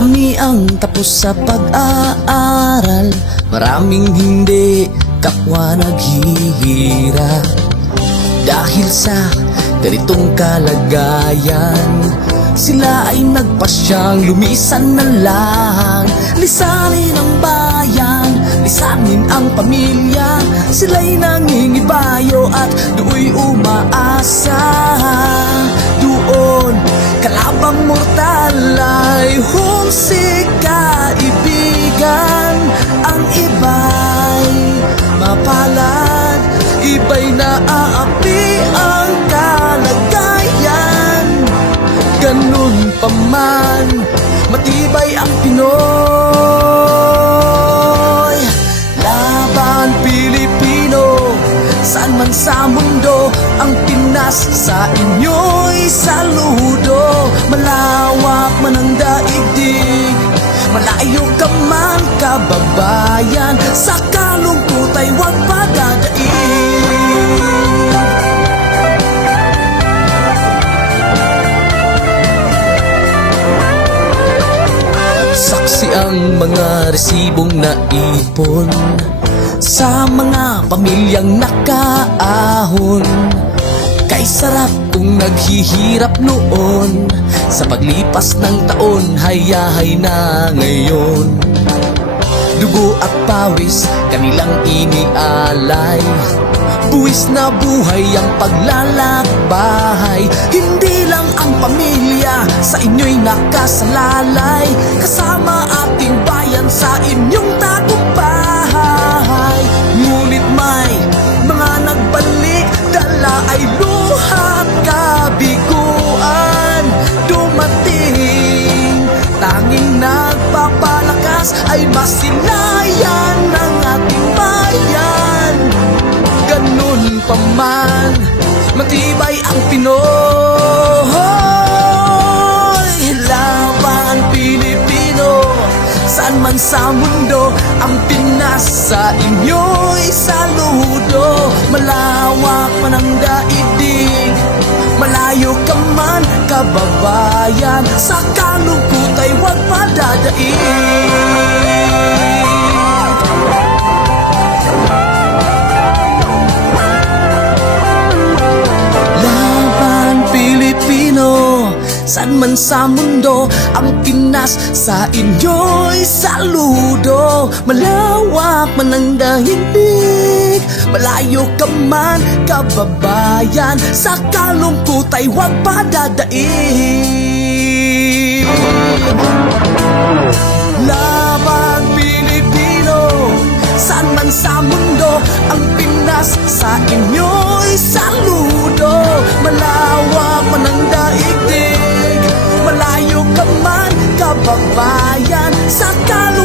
Marami ang tapos sa pag-aaral, maraming hindi kapwa naghihirap. Dahil sa ganitong kalagayan, sila ay nagpasyang lumisan na lang. Lisanin ang bayan, lisanin ang pamilya. Sila'y nangingibayo at do'y umaasa. Doon kalabang mortal ay humsik kaibigan. Ang iba'y mapalad, iba'y naaapi ang kalagayan. Ganun pa man, matibay ang Pinoy. Laban Pilipino, saan man sa mundo, ang Pinas sa inyo'y saludo. Malawak man ang daigdig, malayo ka man kababayan, sa kalungkot ay huwag padadaig. Saksi ang mga resibong naipon sa mga pamilyang nakaahon. Kay sarap kung naghihirap noon, sa paglipas ng taon hayahay na ngayon. Dugo at pawis kanilang inialay, buwis na buhay ang paglalakbay. Hindi lang ang pamilya sa inyo'y nakasalalay, kasama ating bayan sa inyong tagumpay. Ngunit may mga nagbalik, dala ay luha at kabiguan. Dumating, tanging nagpapalakas ay masilayan ng ating bayan. Ganun pa man, matibay ang Pinoy. Laban Pilipino, saan man sa mundo, ang Pinas sa inyo'y saludo. Malawak man ang daigdig, malayo ka man kababayan, sa kalungkot ay huwag padadaig. Saan man sa mundo, ang Pinas sa inyo'y saludo. Malawak man ang daigdig, malayo ka man kababayan, sa kalungkot ay huwag padadaig. Laban Pilipino, saan man sa mundo, ang Pinas sa inyo'y saludo. Malawak man ang daigdig, malayo ka man kababayan, sa kalungkot